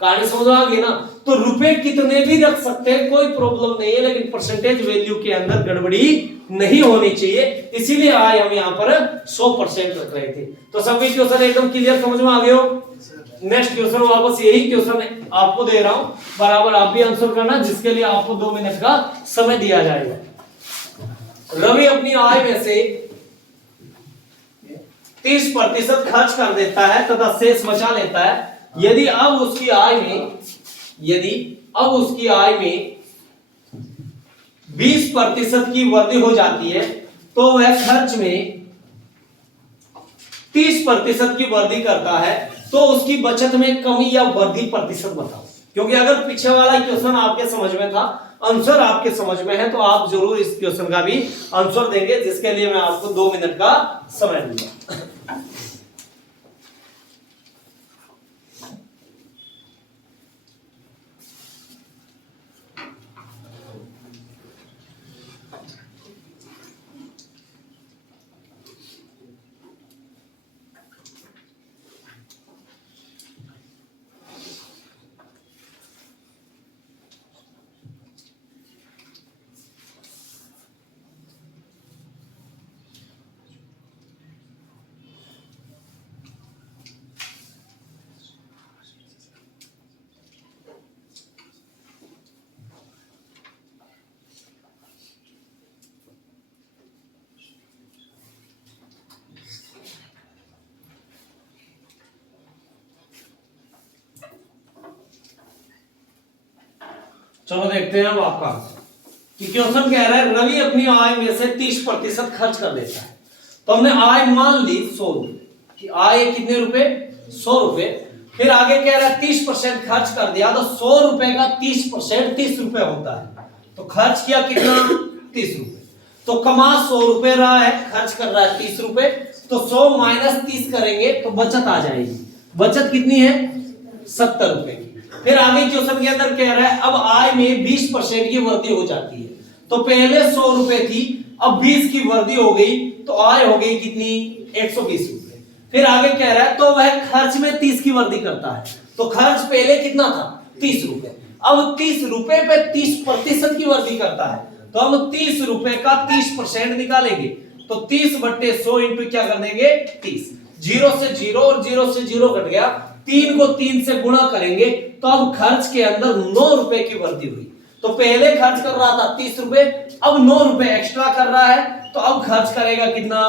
कहानी समझ आ गई ना। तो रुपए कितने भी रख सकते हैं, कोई प्रॉब्लम नहीं है, लेकिन परसेंटेज वैल्यू के अंदर गड़बड़ी नहीं होनी चाहिए, इसीलिए आज हम यहाँ पर 100% रख रहे थे। तो सभी क्वेश्चन एकदम क्लियर समझ में आ गए हो। नेक्स्ट क्वेश्चन वापस यही क्वेश्चन आपको दे रहा हूं, बराबर आप भी आंसर करना, जिसके लिए आपको 2 मिनट का समय दिया जाएगा। रवि अपनी आय में से 30% खर्च कर देता है तथा शेष बचा लेता है। यदि अब उसकी आय में 20% की वृद्धि हो जाती है तो वह खर्च में 30% की वृद्धि करता है, तो उसकी बचत में कमी या वृद्धि प्रतिशत बताओ। क्योंकि अगर पीछे वाला क्वेश्चन आपके समझ में था, आंसर आपके समझ में है, तो आप जरूर इस क्वेश्चन का भी आंसर देंगे, जिसके लिए मैं आपको 2 मिनट का समय दूंगा। चलो देखते हैं अब आपका कि क्वेश्चन कह रहा है रवि अपनी आय में से 30% खर्च कर देता है। तो हमने आय मान ली 100 रुपए कि आय कितने रुपए 100 रुपए। फिर आगे कह रहा है 30% खर्च कर दिया, तो 100 रुपए का 30% 30 रुपए होता है। तो खर्च किया कितना 30 रुपए। तो कमा 100 रुपए रहा है, खर्च कर रहा है 30 रुपए। तो 100 माइनस 30 करेंगे तो बचत आ जाएगी। बचत कितनी है 70 रुपए की। फिर आगे क्वेश्चन के अंदर कह रहा है अब आय में 20% की वृद्धि हो जाती है। तो पहले 100 रुपए थी, अब 20 की वृद्धि हो गई, तो आय हो गई कितनी 120 रुपए। फिर आगे कह रहा है तो वह खर्च में 30 की वृद्धि करता है। तो खर्च पहले कितना था 30 रुपए, अब 30 रुपए पे 30% की वृद्धि करता है। तो हम 30 रुपए का 30% निकालेंगे। तो 30/100 इंटू क्या कर देंगे 30। 0 से 0 और 0 से 0 कट गया। 3 को 3 से गुणा करेंगे तो अब खर्च के अंदर 9 रुपए की वृद्धि हुई। तो पहले खर्च कर रहा था 30 रुपए, अब 9 रुपए एक्स्ट्रा कर रहा है, तो अब खर्च करेगा कितना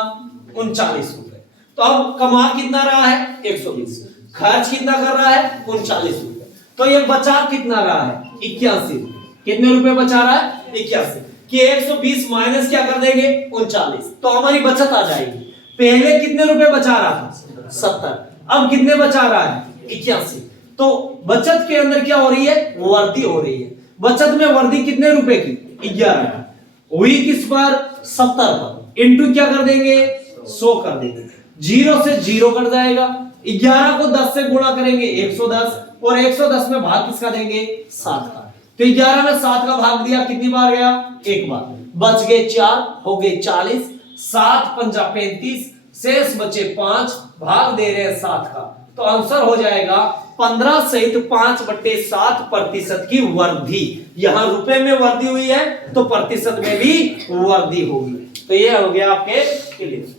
39 रुपए। तो अब कमा कितना रहा है 120, खर्च कितना कर रहा है 39 रुपए। तो ये बचा कितना रहा है 81 रुपए। कितने रुपए बचा रहा है 81 कि 120 माइनस क्या कर देंगे 39, तो हमारी बचत आ जाएगी। पहले कितने रुपए बचा रहा था 70, अब कितने बचा रहा है 81। तो बचत के अंदर क्या हो रही है वृद्धि हो रही है। बचत में वृद्धि कितने रुपए की 11 हुई, किस पर 70 पर। इंटू क्या कर देंगे 100 कर देंगे, 0 से 0 कट जाएगा, 11 को 10 से गुणा करेंगे 110, और 110 में भाग किसका देंगे 7 का। तो 11 में 7 का भाग दिया, कितनी बार गया एक बार, बच गए 4, हो गए 40, 7 पंजा 35, शेष बचे 5, भाग दे रहे हैं 7 का, तो आंसर हो जाएगा 15 सहित 5/7% की वृद्धि। यहां रुपए में वृद्धि हुई है तो प्रतिशत में भी वृद्धि होगी। तो ये हो गया आपके क्लियर।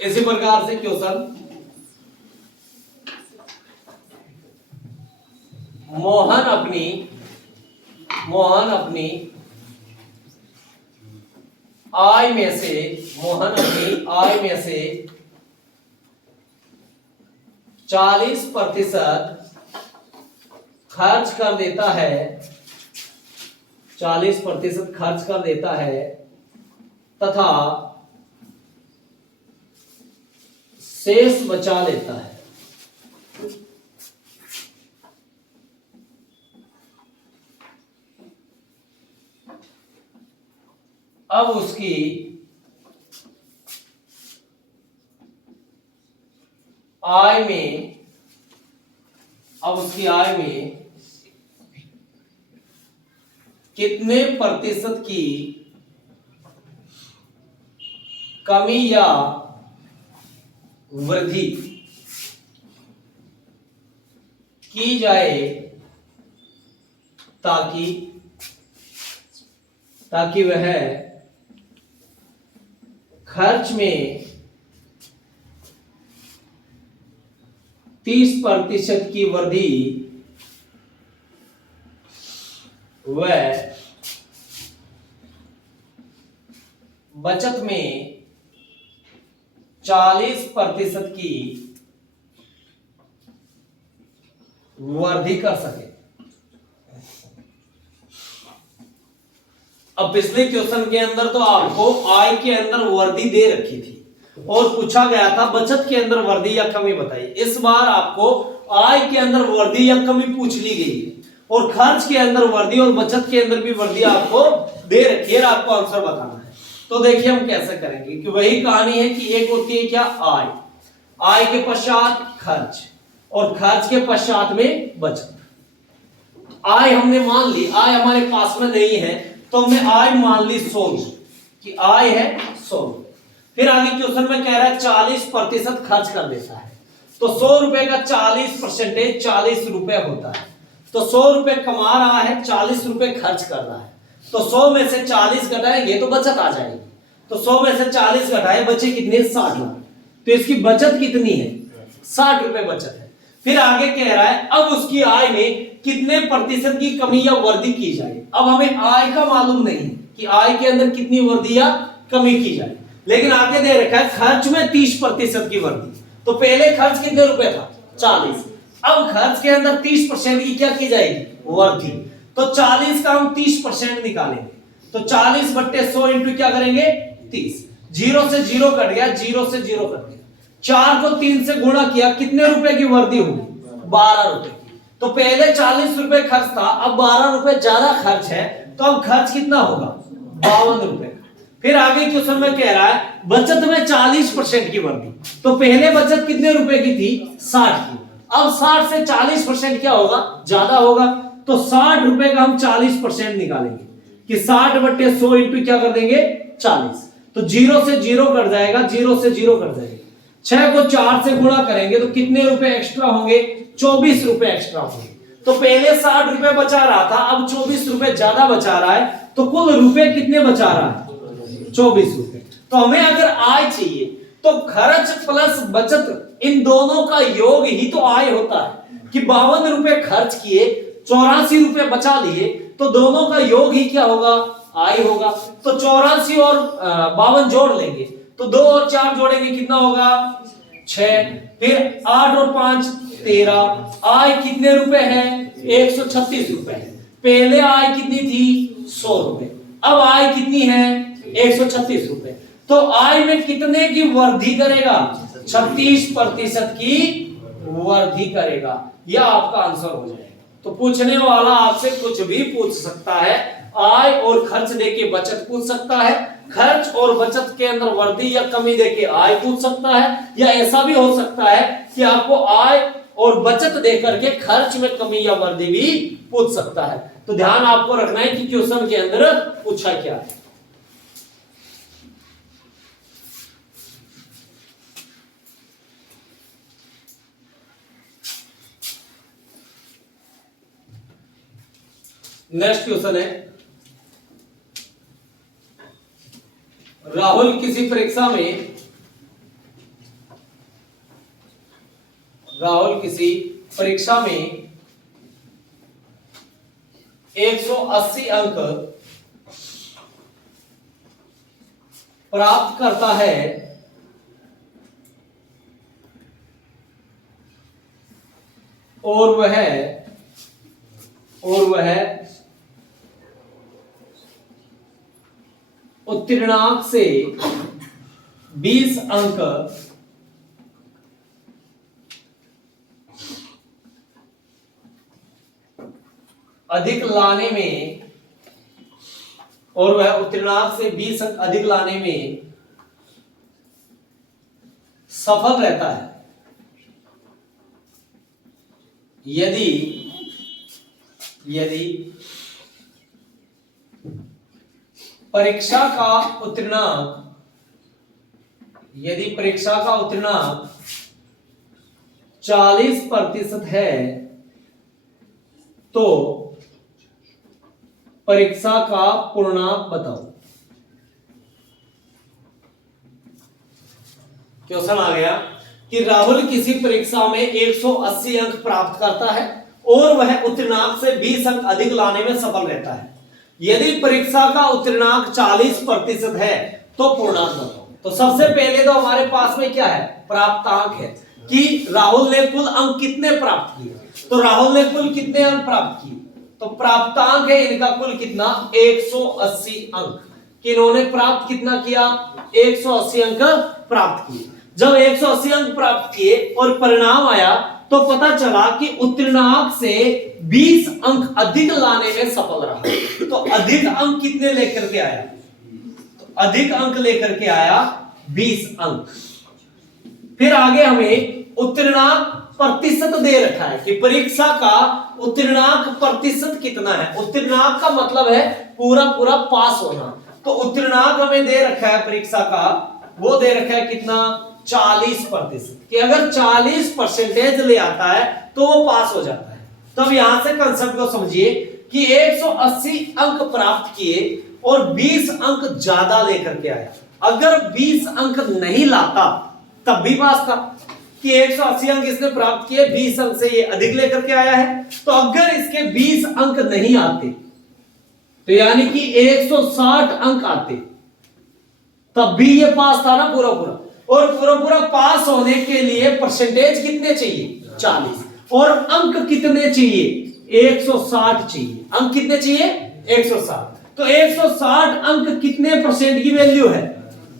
इसी प्रकार से क्वेश्चन, मोहन अपनी आय में से 40% खर्च कर देता है, 40% खर्च कर देता है तथा शेष बचा लेता है। अब उसकी आय में कितने प्रतिशत की कमी या वृद्धि की जाए ताकि वह खर्च में 30% की वृद्धि व बचत में 40% की वृद्धि कर सके। अब पिछले क्वेश्चन के अंदर तो आपको आय के अंदर वृद्धि दे रखी थी और पूछा गया था बचत के अंदर वृद्धि या कमी बताइए। इस बार आपको आय के अंदर वृद्धि या कमी पूछ ली गई है और खर्च के अंदर वृद्धि और बचत के अंदर भी वृद्धि आपको दे रखी है, आपको आंसर बताना है। तो देखिए हम कैसे करेंगे कि वही कहानी है कि एक होती है क्या आय, आय के पश्चात खर्च और खर्च के पश्चात में बचत। आय हमने मान ली, आय हमारे पास में नहीं है तो हमने आय मान ली 100 कि आय है 100। फिर आगे क्वेश्चन में कह रहा है 40% खर्च कर देता है, तो 100 रुपए का 40% 40 रुपए होता है। तो 100 रुपए कमा रहा है, 40 रुपए खर्च कर रहा है, तो 100 में से 40 घटाएंगे तो बचत आ जाएगी। तो 100 में से 40 घटाए बचे कितने 60 लाख, तो इसकी बचत कितनी है 60 रुपए बचत है। फिर आगे कह रहा है अब उसकी आय में कितने प्रतिशत की कमी या वृद्धि की जाए। अब हमें आय का मालूम नहीं कि आय के अंदर कितनी वृद्धि या कमी की जाए, लेकिन आगे दे रखा है खर्च में 30% की वृद्धि। तो पहले खर्च कितने रुपए था 40, अब खर्च के अंदर 30% की क्या की जाएगी वृद्धि। तो 40 का हम 30% निकालेंगे, तो 40/100 इंटू क्या करेंगे 30, 0 से 0 कट गया, 0 से 0 कट गया, 4 को 3 से गुणा किया, कितने रुपए की वृद्धि होगी 12 रुपए की। तो पहले 40 रुपए खर्च था, अब 12 रुपए ज्यादा खर्च है, तो अब खर्च कितना होगा 52 रुपए। फिर आगे क्वेश्चन में कह रहा है बचत में 40% की वृद्धि, तो पहले बचत कितने रुपए की थी 60 की, अब 60 से 40% क्या होगा ज्यादा होगा, तो 60 रुपए का हम 40% निकालेंगे कि 60/100 इंटू क्या कर देंगे 40, तो 0 से 0 कट जाएगा, 0 से 0 कट जाएगा, 6 को 4 से गुणा करेंगे तो कितने रुपए एक्स्ट्रा होंगे 24 रुपए एक्स्ट्रा होंगे। तो पहले 60 रुपए बचा रहा था, अब 24 रुपए ज्यादा बचा रहा है, तो कुल रुपए कितने बचा रहा है 24 रुपए। तो हमें अगर आय चाहिए तो खर्च प्लस बचत इन दोनों का योग ही तो आय होता है कि 52 रुपए खर्च किए 84 रुपए बचा लिए, तो दोनों का योग ही क्या होगा आय होगा। तो 84 और 52 जोड़ लेंगे, तो 2 और 4 जोड़ेंगे कितना होगा 6, फिर 8 और 5 13, आय कितने रुपए है 136 रुपए है। पहले आय कितनी थी 100 रुपए, अब आय कितनी है 136 रुपए। तो आय में कितने की वृद्धि करेगा 36% की वृद्धि करेगा। यह आपका आंसर हो जाएगा। तो पूछने वाला आपसे कुछ भी पूछ सकता है। आय और खर्च देके बचत पूछ सकता है, खर्च और बचत के अंदर वृद्धि या कमी देके आय पूछ सकता है, या ऐसा भी हो सकता है कि आपको आय और बचत देकर के खर्च में कमी या वृद्धि भी पूछ सकता है। तो ध्यान आपको रखना है कि क्वेश्चन के अंदर पूछा क्या है। नेक्स्ट क्वेश्चन है, राहुल किसी परीक्षा में 180 अंक प्राप्त करता है और वह उत्तीर्णांक से 20 अंक अधिक लाने में, और वह उत्तीर्णांक से 20 अंक अधिक लाने में सफल रहता है यदि परीक्षा का उत्तीर्णांक 40% है तो परीक्षा का पूर्णांक बताओ। क्वेश्चन आ गया कि राहुल किसी परीक्षा में 180 अंक प्राप्त करता है और वह उत्तीर्णांक से 20 अंक अधिक लाने में सफल रहता है। यदि परीक्षा का उत्तीर्णांक 40% है तो पूर्णांक बताओ। तो सबसे पहले तो हमारे पास में क्या है, प्राप्तांक है कि राहुल ने कुल अंक कितने प्राप्त किए। तो राहुल ने कुल कितने अंक प्राप्त किए, तो प्राप्तांक है इनका कुल कितना, 180 अंक। कि इन्होंने प्राप्त कितना किया, 180 अंक प्राप्त किए। जब 180 अंक प्राप्त किए और परिणाम आया तो पता चला कि उत्तीर्णांक से 20 अंक अधिक लाने में सफल रहा। तो अधिक अंक कितने लेकर के आया, तो अधिक अंक लेकर के आया 20 अंक। फिर आगे हमें उत्तीर्णांक प्रतिशत दे रखा है कि परीक्षा का उत्तीर्णांक प्रतिशत कितना है। उत्तीर्णांक का मतलब है पूरा पास होना। तो उत्तीर्णांक हमें दे रखा है परीक्षा का, वो दे रखा है कितना, 40%। कि अगर 40% ले आता है तो वो पास हो जाता है। तब यहां से कंसेप्ट को समझिए कि 180 अंक प्राप्त किए और 20 अंक ज्यादा लेकर के आया। अगर 20 अंक नहीं लाता तब भी पास था, कि 180 अंक इसने प्राप्त किए, 20 अंक से ये अधिक लेकर के आया है। तो अगर इसके 20 अंक नहीं आते तो यानी कि 160 अंक आते तब भी ये पास था ना पूरा। और पूरा पास होने के लिए परसेंटेज कितने चाहिए, 40। और अंक कितने चाहिए, 160 चाहिए। अंक कितने चाहिए, 160। तो 160 अंक कितने परसेंट की वैल्यू है,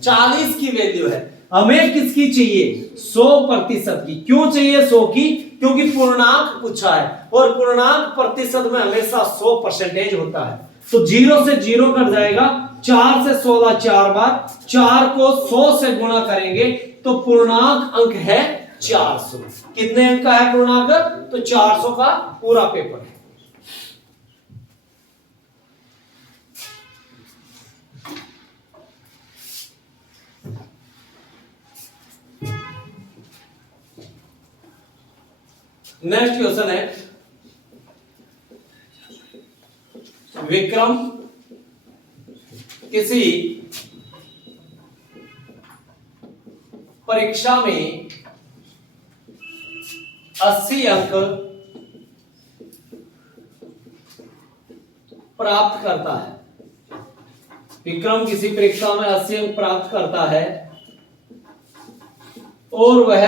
40 की वैल्यू है। हमें किसकी चाहिए, 100% की। क्यों चाहिए 100 की, क्योंकि पूर्णांक पूछा है और पूर्णांक प्रतिशत में हमेशा 100% होता है। तो 0 से 0 कट जाएगा, 4 से 16 4 बार, 4 को 100 से गुणा करेंगे तो पूर्णांक अंक है 400। कितने अंक का है पूर्णांक, तो 400 का पूरा पेपर है। नेक्स्ट क्वेश्चन है, विक्रम किसी परीक्षा में 80 अंक प्राप्त करता है। विक्रम किसी परीक्षा में 80 अंक प्राप्त करता है और वह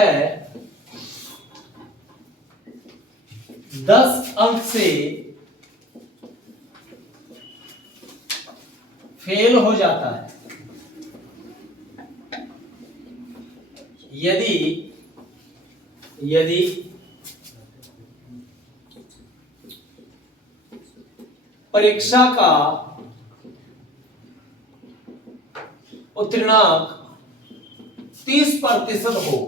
10 अंक से फेल हो जाता है। यदि परीक्षा का उत्तीर्णांक 30% हो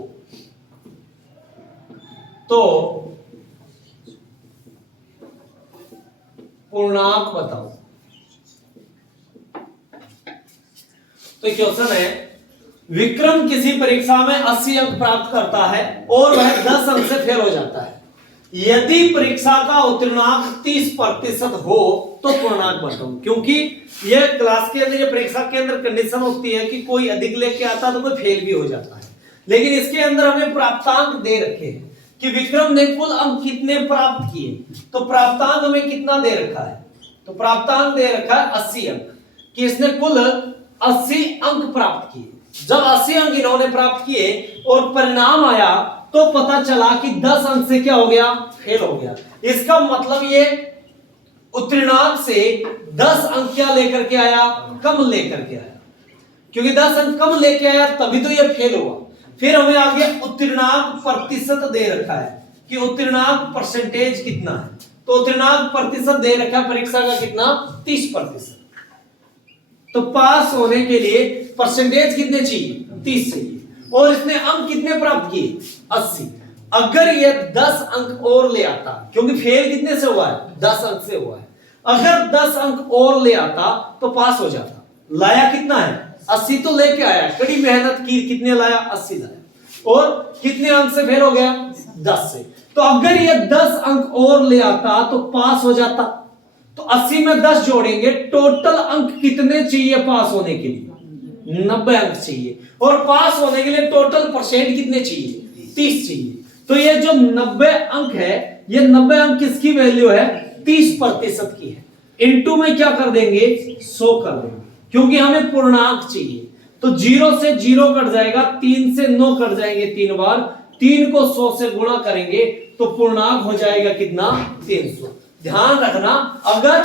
तो पूर्णांक बताओ। तो क्वेश्चन है, विक्रम किसी परीक्षा में 80 अंक प्राप्त करता है और वह 10 अंक से फेल हो जाता है। यदि परीक्षा का उत्तीर्णांक 30% हो तो पूर्णांक बताओ। क्योंकि यह क्लास के अंदर, परीक्षा के अंदर कंडीशन होती है कि कोई अधिक लेके आता है तो कोई फेल भी हो जाता है, लेकिन इसके अंदर हमें प्राप्तांक दे रखे हैं कि विक्रम ने कुल अंक कितने प्राप्त किए। तो प्राप्तांक हमें कितना दे रखा है, तो प्राप्तांक दे रखा है 80 अंक, कि इसने कुल 80 अंक प्राप्त किए। जब 80 अंक इन्होंने प्राप्त किए और परिणाम आया तो पता चला कि 10 अंक से क्या हो गया, फेल हो गया। इसका मतलब ये उत्तीर्णांक से 10 अंक क्या लेकर के आया, कम लेकर के आया, क्योंकि 10 अंक कम लेके आया तभी तो ये फेल हुआ। फिर हमें आगे उत्तीर्णांक प्रतिशत दे रखा है कि उत्तीर्णांक परसेंटेज कितना है। तो उत्तीर्णांक प्रतिशत दे रखा है परीक्षा का कितना, 30%। तो पास होने के लिए परसेंटेज कितने चाहिए, 30 चाहिए, और इसने अंक कितने प्राप्त किए, 80। अगर ये 10 अंक और ले आता, क्योंकि फेल कितने से हुआ है, 10 अंक से हुआ है, अगर 10 अंक और ले आता तो पास हो जाता। लाया कितना है, 80 तो लेके आया, कड़ी मेहनत की, कितने लाया, 80 लाया, और कितने अंक से फेल हो गया, 10 से। तो अगर ये 10 अंक और ले आता तो पास हो जाता। तो 80 में 10 जोड़ेंगे, टोटल अंक कितने चाहिए पास होने के लिए, 90 अंक चाहिए, और पास होने के लिए टोटल परसेंट कितने चाहिए, 30 चाहिए। तो ये जो 90 अंक है, ये 90 अंक किसकी वैल्यू है, 30% की है। इनटू में क्या कर देंगे, 100 कर देंगे, क्योंकि हमें पूर्णांक चाहिए। तो 0 से 0 कट जाएगा, 3 से 9 कट जाएंगे 3 बार, 3 को 100 से गुणा करेंगे तो पूर्णांक हो जाएगा कितना, 300। ध्यान रखना, अगर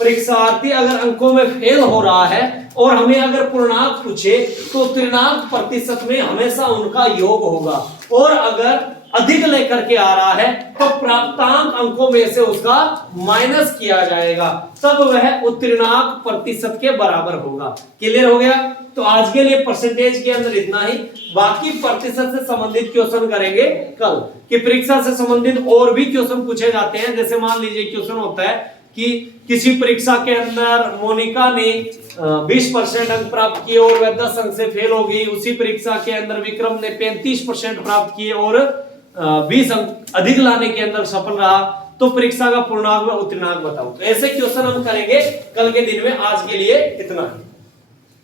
परीक्षार्थी अगर अंकों में फेल हो रहा है और हमें अगर पूर्णांक पूछे तो उत्तीर्णांक प्रतिशत में हमेशा उनका योग होगा, और अगर अधिक लेकर के आ रहा है तो प्राप्तांक अंकों में से उसका माइनस किया जाएगा, तब वह उत्तीर्णांक प्रतिशत के बराबर होगा। क्लियर हो गया। तो आज के लिए परसेंटेज के अंदर इतना ही, बाकी प्रतिशत से संबंधित क्वेश्चन करेंगे कल। कि परीक्षा से संबंधित और भी क्वेश्चन पूछे जाते हैं, जैसे मान लीजिए क्वेश्चन होता है कि किसी परीक्षा के अंदर मोनिका ने 20% अंक प्राप्त किए और वह 10 अंक से फेल हो गई। उसी परीक्षा के अंदर विक्रम ने 35% प्राप्त किए और 20 अंक अधिक लाने के अंदर सफल रहा। तो परीक्षा का पूर्णांक व उत्तीर्णांक बताओ। तो ऐसे क्वेश्चन हम करेंगे कल के दिन में। आज के लिए इतना ही।